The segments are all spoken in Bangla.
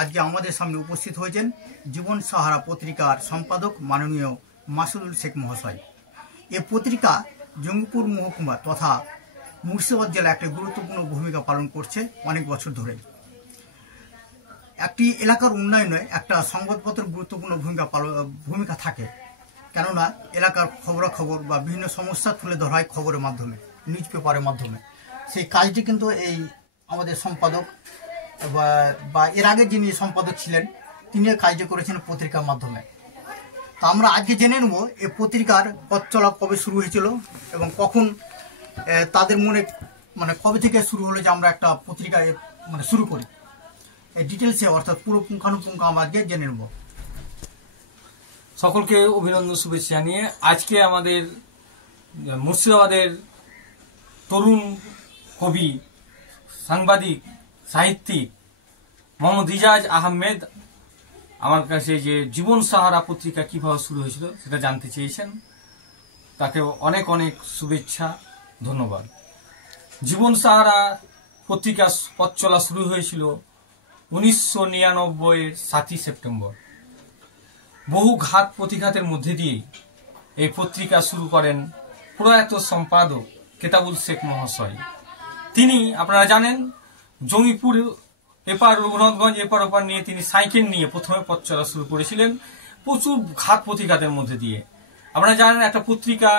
আজকে আমাদের সামনে উপস্থিত হয়েছেন জীবন সাহারা পত্রিকার সম্পাদক মাননীয় মাসুদুল শেখ মহাশয়। এ পত্রিকা জঙ্গিপুর মহকুমা তথা মুর্শিদাবাদ জেলা একটি গুরুত্বপূর্ণ ভূমিকা পালন করছে অনেক বছর ধরে। একটি এলাকার উন্নয়নে একটা সংবাদপত্র গুরুত্বপূর্ণ ভূমিকা থাকে, কেননা এলাকার খবরাখবর বা বিভিন্ন সমস্যা তুলে ধরা হয় খবরের মাধ্যমে, নিউজ পেপারের মাধ্যমে। সেই কাজটি কিন্তু এই আমাদের সম্পাদক বা এর আগে যিনি সম্পাদক ছিলেন তিনি কাজটি করেছেন পত্রিকার মাধ্যমে। তো আমরা আজকে জেনে নেব এই পত্রিকার পথ চলা কবে শুরু হয়েছিল এবং কখন তাদের মনে কবে থেকে শুরু হলো যে আমরা একটা পত্রিকা শুরু করি। এই ডিটেলসে অর্থাৎ পুরো পুঙ্খানুপুঙ্খ আমরা আজকে জেনে নেব। সকলকে অভিনন্দন শুভেচ্ছা জানিয়ে আজকে আমাদের মুর্শিদাবাদের তরুণ কবি, সাংবাদিক, সাহিত্যিক মোহাম্মদ রিজাজ আহমেদ আমার কাছে যে জীবন সাহারা পত্রিকা কিভাবে শুরু হয়েছিল সেটা জানতে চেয়েছেন। তাকে অনেক অনেক শুভেচ্ছা, ধন্যবাদ। জীবন সাহারা পত্রিকা পথ চলা শুরু হয়েছিল 1999-এর 7ই সেপ্টেম্বর। বহু ঘাত প্রতিঘাতের মধ্যে দিয়ে এই পত্রিকা শুরু করেন প্রয়াত সম্পাদক কেতাবুল শেখ মহাশয়। তিনি আপনারা জানেন জঙ্গিপুর এপার রঘুনাথগঞ্জ এপার ওপার নিয়ে তিনি সাইকেল নিয়ে প্রথমে পথ চলা শুরু করেছিলেন, প্রচুর ঘাত প্রতিঘাতের মধ্যে দিয়ে। আপনারা জানেন একটা পত্রিকা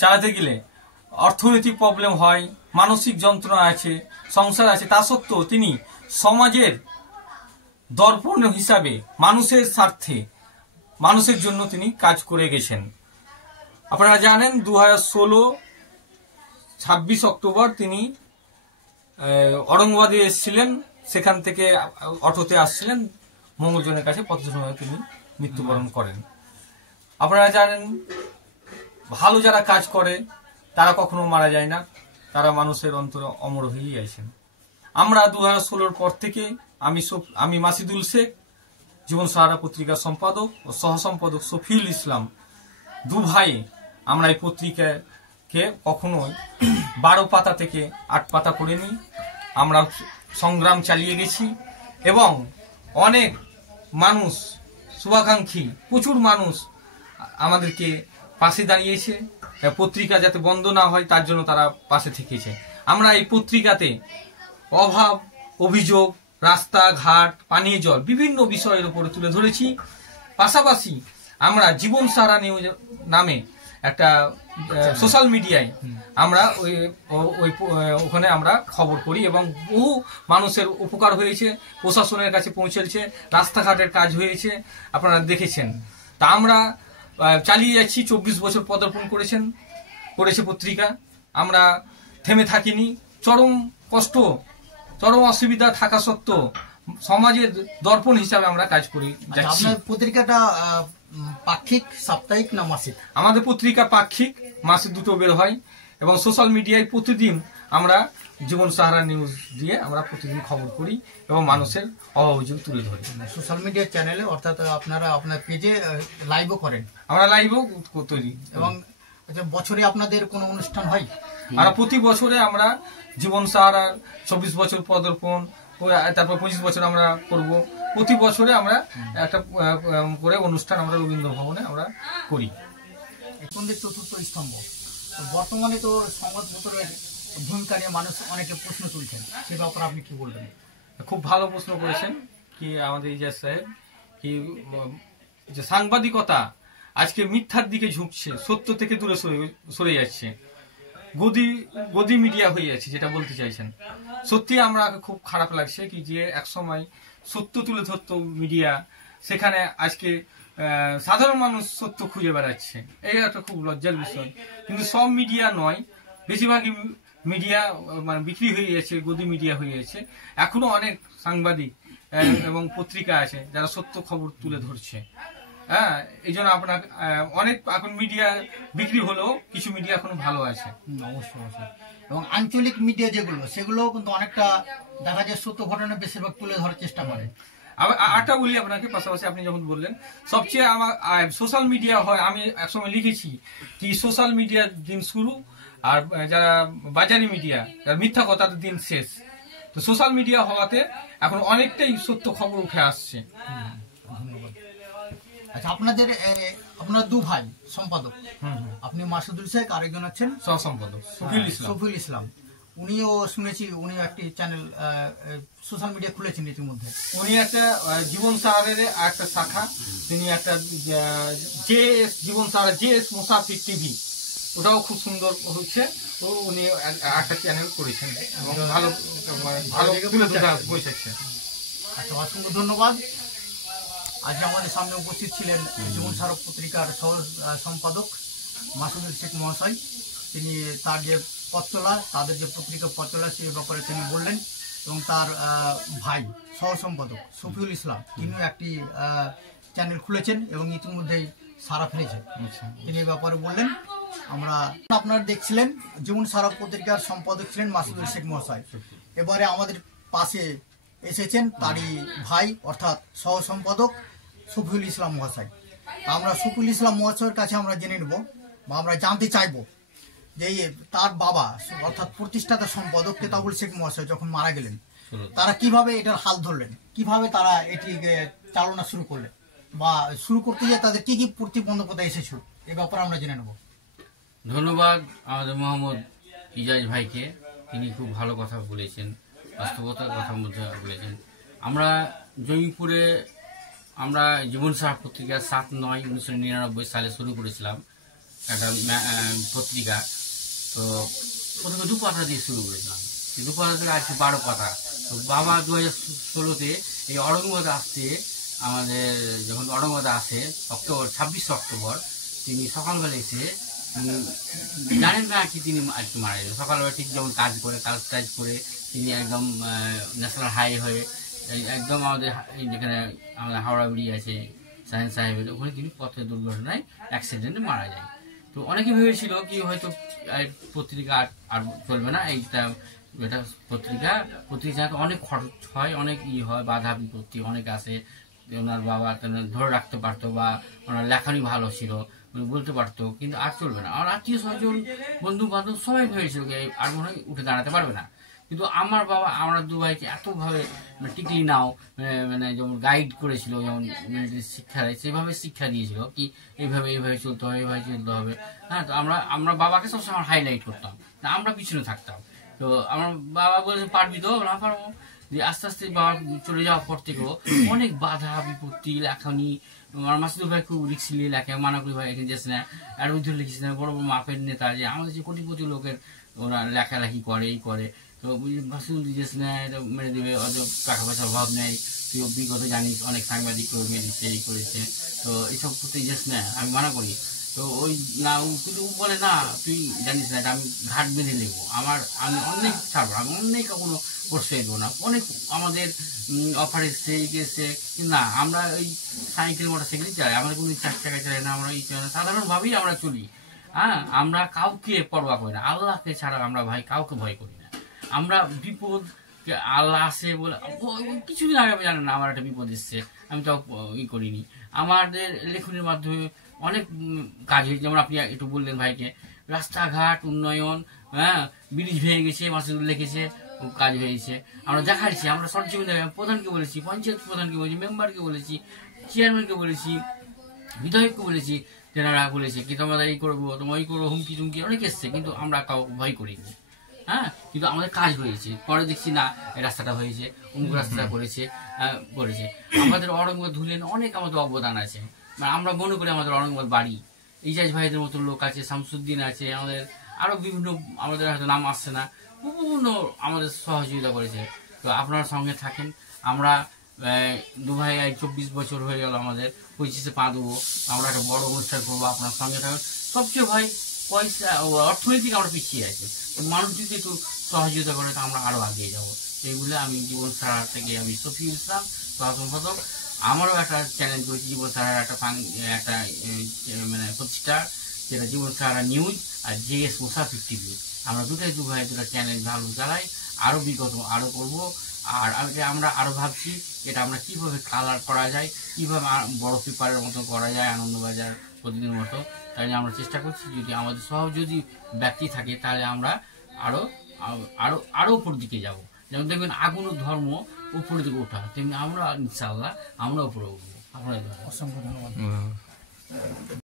চালাতে গেলে অর্থনৈতিক প্রবলেম হয়, মানসিক যন্ত্রণা আছে, সংসার আছে, তা সত্ত্বেও তিনি সমাজের দর্পণ হিসাবে মানুষের স্বার্থে মানুষের জন্য তিনি কাজ করে গেছেন। আপনারা জানেন 2016 26 অক্টোবর তিনি ঔরঙ্গাবাদে এসেছিলেন, সেখান থেকে অটোতে আসছিলেন, মঙ্গলজনের কাছে পথশ্রমে তিনি মৃত্যুবরণ করেন। আপনারা জানেন ভালো যারা কাজ করে তারা কখনো মারা যায় না, তারা মানুষের অন্তরে অমর হয়েই আছেন। আমরা 2016 পর থেকে আমি মাসুদুল শেখ, জীবন সাহারা পত্রিকার সম্পাদক ও সহসম্পাদক শফিউল ইসলাম, দু ভাই আমরা এই পত্রিকাকে কখনোই 12 পাতা থেকে 8 পাতা করিনি। আমরা সংগ্রাম চালিয়ে গেছি এবং অনেক মানুষ, শুভাকাঙ্ক্ষী প্রচুর মানুষ আমাদেরকে পাশে দাঁড়িয়েছে, পত্রিকা যাতে বন্ধ না হয় তার জন্য তারা পাশে থেকেছে। আমরা এই পত্রিকাতে অভাব, অভিযোগ, রাস্তাঘাট, পানীয় জল বিভিন্ন বিষয়ের উপরে তুলে ধরেছি। পাশাপাশি আমরা জীবন সাহারা নিউজ নামে একটা সোশ্যাল মিডিয়ায় আমরা ওখানে আমরা খবর করি এবং বহু মানুষের উপকার হয়েছে, প্রশাসনের কাছে পৌঁছেছে, রাস্তাঘাটের কাজ হয়েছে, আপনারা দেখেছেন। তা আমরা চালিয়ে যাচ্ছি। 24 বছর পদার্পণ করেছে পত্রিকা। আমরা থেমে থাকিনি। চরম কষ্ট, চরম অসুবিধা থাকা সত্ত্বেও সমাজের দর্পণ হিসাবে আমরা কাজ করে যাচ্ছি। আপনার পত্রিকাটা পাক্ষিক, সাপ্তাহিক না মাসিক? আমাদের পত্রিকা পাক্ষিক, মাসে 2টো বের হয় এবং সোশ্যাল মিডিয়ায় প্রতিদিন আমরা জীবন সাহারা নিউজ দিয়ে আমরা প্রতিদিন খবর করি এবং মানুষের অভিযোগ তুলে ধরি। সোশ্যাল মিডিয়া চ্যানেলে অর্থাৎ আপনারা আপনার পেজে লাইভও করেন? আমরা লাইভও তৈরি এবং বছরে আপনাদের কোনো অনুষ্ঠান হয়? আমরা প্রতি বছরে আমরা জীবন সাহারার 24 বছর পদার্পণ, তারপর 25 বছর আমরা করব। প্রতি বছরে আমরা একটা করে অনুষ্ঠান আমরা রবীন্দ্র ভবনে আমরা করি। সন্ধ্যের চতুর্থ স্তম্ভ, বর্তমানে তো সংবাদপত্রের ভূমিকা নিয়ে মানুষ অনেকে প্রশ্ন তুলছেন, সে ব্যাপারে আপনি কি বলবেন? খুব ভালো প্রশ্ন করেছেন কি আমাদের ইজাজ সাহেব, কি যে সাংবাদিকতা আজকে মিথ্যার দিকে ঝুঁকছে, সত্য থেকে দূরে সরে যাচ্ছে, গদি মিডিয়া হয়ে যাচ্ছে, যেটা বলতে চাইছেন। সত্যি আমরা খুব খারাপ লাগছে কি যে একসময় সত্য তুলে ধরত মিডিয়া, সেখানে আজকে সাধারণ মানুষ সত্য খুঁজে বেড়াচ্ছে। এই একটা খুব লজ্জার বিষয়। কিন্তু সব মিডিয়া নয়, বেশিরভাগই মিডিয়া বিক্রি হয়ে গেছে, গদি মিডিয়া হয়ে গেছে। এখনো অনেক সাংবাদিক এবং পত্রিকা আছে যারা সত্য খবর তুলে ধরছে। হ্যাঁ, এই জন্য আপনার অনেক এখন মিডিয়া বিক্রি হলেও কিছু মিডিয়া এখনো ভালো আছে। অবশ্যই। এবং আঞ্চলিক মিডিয়া যেগুলো, সেগুলো কিন্তু অনেকটা দেখা যায় সত্য ঘটনা বেশিরভাগ তুলে ধরার চেষ্টা করে। আরেকটা বলি আপনাকে, পাশাপাশি আপনি যখন বললেন সবচেয়ে আমার সোশ্যাল মিডিয়া হয়, আমি একসময় লিখেছি কি সোশ্যাল মিডিয়ার দিন শুরু আর যারা বাজারি মিডিয়া, যারা মিথ্যা কথার দিন শেষ। তো সোশ্যাল মিডিয়া হওয়াতে এখন অনেকটাই সত্য খবর উঠে আসছে। ধন্যবাদ। আচ্ছা, আপনার দু ভাই সম্পাদক, আপনি মাসুদুল শেখ, আরেকজন আছেন সহসম্পাদক শফিউল ইসলাম। শফিউল ইসলাম। উনিও শুনেছি উনি একটি চ্যানেল সোশ্যাল মিডিয়া খুলেছেন ইতিমধ্যে। উনি একটা জীবন সাহারের একটা শাখা, তিনি একটা যে জীবন সাহারা যে মুসাফির টিভি, ওটাও খুব সুন্দর হচ্ছে। তো উনি একটা চ্যানেল করেছেন এবং ভালো ভালো তুলে ধরে বসেছে। আচ্ছা, অসংখ্য ধন্যবাদ। আজ আমাদের সামনে উপস্থিত ছিলেন জীবন সারক পত্রিকার সহ সম্পাদক মাসুদুল শেখ মহাশয়। তিনি তার যে পথ চলা, তাদের যে পত্রিকা পথ চলা, সে ব্যাপারে তিনি বললেন। এবং তার ভাই সহ সম্পাদক শফিউল ইসলাম, তিনিও একটি চ্যানেল খুলেছেন এবং ইতিমধ্যেই সারা ফেলেছেন। তিনি এই ব্যাপারে বললেন। আপনারা দেখছিলেন জীবন সারক পত্রিকার সম্পাদক ছিলেন মাসুদুল শেখ মহাশয়। এবারে আমাদের পাশে এসেছেন তারই ভাই অর্থাৎ সহ সম্পাদক শফিউল ইসলাম মহাশয়। আমরা শফিউল ইসলাম মহাশয়ের কাছে আমরা জেনে নেব বা আমরা জানতে চাইব যে তার বাবা অর্থাৎ প্রতিষ্ঠাতা সম্পাদক কেতাবুল শেখ মহাশয় যখন মারা গেলেন, তারা কিভাবে এটার হাল ধরলেন, কিভাবে তারা এটি চালনা শুরু করলেন, বা শুরু করতে গিয়ে তাদের কি কি প্রতিবন্ধকতা এসেছিল, এ ব্যাপারে আমরা জেনে নেব। ধন্যবাদ আমাদের মোহাম্মদ ইজাজ ভাইকে, তিনি খুব ভালো কথা বলেছেন, বাস্তবতার কথা মধ্যে বলেছেন। আমরা জমিপুরে আমরা জীবন সাহা পত্রিকা 7/9/1999 সালে শুরু করেছিলাম একটা পত্রিকা। তো প্রথমে 2 পাতা দিয়ে শুরু করেছিলাম, 2 পাতা থেকে আজকে 12 পাতা। তো বাবা 2016-তে এই অরঙ্গবাদ আসতে, আমাদের যখন অরঙ্গবাদ আসে অক্টোবর 26 অক্টোবর, তিনি সকালবেলা এসে জানেন না কি তিনি আজকে মারা যাবেন। সকালবেলা ঠিক যেমন কাজ করে তিনি একদম ন্যাশনাল হাই হয়ে একদম আমাদের যেখানে আমাদের হাওড়া ব্রিজ আছে সাহেব সাহেবের ওখানে তিনি পথের দুর্ঘটনায় অ্যাক্সিডেন্টে মারা যায়। তো অনেকে ভেবেছিল কি হয়তো পত্রিকা আর চলবে না, এটা পত্রিকা তো অনেক খরচ হয়, অনেক হয়, বাধা বিপত্তি অনেক আসে। ওনার বাবা ধরে রাখতে পারতো বা ওনার লেখানি ভালো ছিল, উনি বলতে পারতো, কিন্তু আর চলবে না। আমার আত্মীয় স্বজন বন্ধু বান্ধব সবাই ভেবেছিল আর মনে হয় উঠে দাঁড়াতে পারবে না। কিন্তু আমার বাবা আমরা 2 ভাইকে এতভাবে টিকলি নাও মানে যেমন গাইড করেছিল, যেমন শিক্ষা সেভাবে শিক্ষা দিয়েছিল কি এইভাবে চলতে হবে, এইভাবে চলতে হবে। হ্যাঁ, তো আমরা বাবাকে সবসময় হাইলাইট করতাম না, আমরা পিছনে থাকতাম। তো আমার বাবা বলে পারবি তো, না পারবো। যে আস্তে আস্তে বাবা চলে যাওয়ার পর থেকেও অনেক বাধা বিপত্তি লেখানি। আমার মাসুদুল ভাই খুব রিক্স নিয়ে লেখে, মানা করি ভাই এখানে যাস না, আর ওই ধরে লিখিস না, বড় বড় মাপের নেতা যে আমাদের যে কোটিপতি লোকের ওরা লেখালেখি করে এই করে। তো মাসুদুল দিস না, এটা মেরে দেবে, অত টাকা পয়সার অভাব নেই, তুই বিগত জানিস অনেক সাংবাদিক মেরেছে এই করেছে, তো এইসব করতে যাস না, আমি মানা করি। তো ওই না কিন্তু বলে না তুই জানিস না, এটা আমি ঘাট বেঁধে নেবো, আমি অনেক ছাড়বো, আমি অনেক কোনো প্রশ্রয় দেবো না। অনেক আমাদের অফার এসছে না, আমরা ওই সাইকেল মোটরসাইকেলই চালাই, আমাদের কোনো 4 চাকা চালাই না, আমরা এই সাধারণভাবেই আমরা চলি। হ্যাঁ, আমরা কাউকে পরোয়া করি না, আল্লাহকে ছাড়া আমরা ভাই কাউকে ভয় করি না। আমরা বিপদ আল্লাহ আসে বলে কিছুদিন আগে আমি জানেন না আমার একটা বিপদ এসছে, আমি তাও করিনি। আমাদের লেখনের মাধ্যমে অনেক কাজ হয়েছে, যেমন আপনি একটু বললেন ভাইকে, রাস্তাঘাট উন্নয়ন, হ্যাঁ, ব্রিজ ভেঙে গেছে, মাসুদুল লিখেছে, কাজ হয়েছে, আমরা দেখাচ্ছি। আমরা সরজমিনে প্রধানকে বলেছি, পঞ্চায়েত প্রধানকে বলেছি, মেম্বারকে বলেছি, চেয়ারম্যানকে বলেছি, বিধায়ককে বলেছি, তেনারা বলেছে কি তোমাদের এই করবো, তোমার ওই করবো, হুমকি টুমকি অনেক এসছে, কিন্তু আমরা কাউ ভয় করিনি। হ্যাঁ, কিন্তু আমাদের কাজ হয়েছে। পরে দেখছি না এই রাস্তাটা হয়েছে, অমুক রাস্তাটা করেছে। আমাদের অরঙ্গবাদ ধুলেন অনেক আমাদের অবদান আছে, আমরা মনে করি আমাদের অরঙ্গবাদ বাড়ি। ইজাজ ভাইদের মতো লোক আছে, শামসুদ্দিন আছে, আমাদের আরো বিভিন্ন, আমাদের হয়তো নাম আসছে না, বিভিন্ন আমাদের সহযোগিতা করেছে। তো আপনারা সঙ্গে থাকেন। আমরা 2 ভাই 24 বছর হয়ে গেল, আমাদের 25-এ পা দেবো, আমরা একটা বড় অনুষ্ঠান করবো, আপনার সঙ্গে থাকেন। সবচেয়ে ভাই পয়সা অর্থনৈতিক আমরা পিছিয়ে আছি, মানুষ যদি একটু সহযোগিতা করে তো আমরা আরো আগিয়ে যাবো। এই বলে আমি জীবন সারা থেকে আমি শফিউল ইসলাম সম্পাদক, আমারও একটা চ্যানেল করেছি জীবন সারার একটা মানে প্রতিষ্ঠা, যেটা জীবন সারা নিউজ আর JS মুসাফির টিভি। আমরা 2 ভাই 2টা চ্যানেল ভালো চালাই, আরো বিগত আরো করবো। আর আমরা আরো ভাবছি এটা আমরা কিভাবে কালার করা যায়, কিভাবে বড় পেপারের মতো করা যায়, আনন্দবাজার প্রতিদিনের মতো। তাই আমরা চেষ্টা করছি, যদি আমাদের যদি ব্যক্তি থাকে তাহলে আমরা আরো আরো আরো উপর দিকে যাব। যেমন দেখবেন আগুনের ধর্ম উপরে দিকে ওঠা, তেমনি আমরা ইনশাআল্লাহ আমরা উপরে উঠবো। আপনারা অসংখ্য ধন্যবাদ।